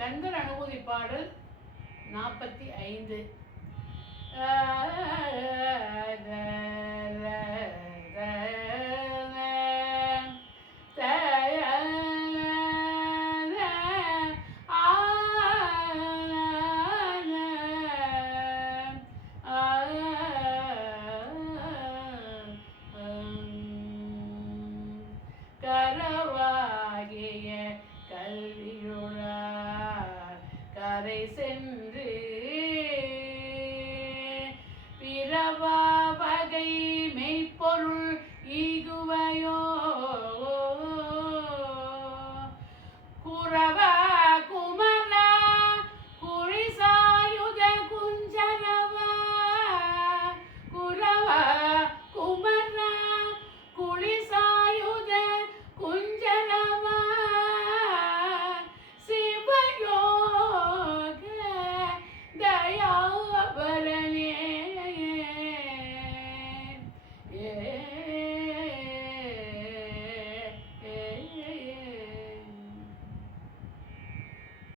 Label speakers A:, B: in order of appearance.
A: கண்கள் அனுபூதி பாடல் நாற்பத்தி ஐந்து. பிறவா வகை மெய்ப்பொருள் ஈகுவையோ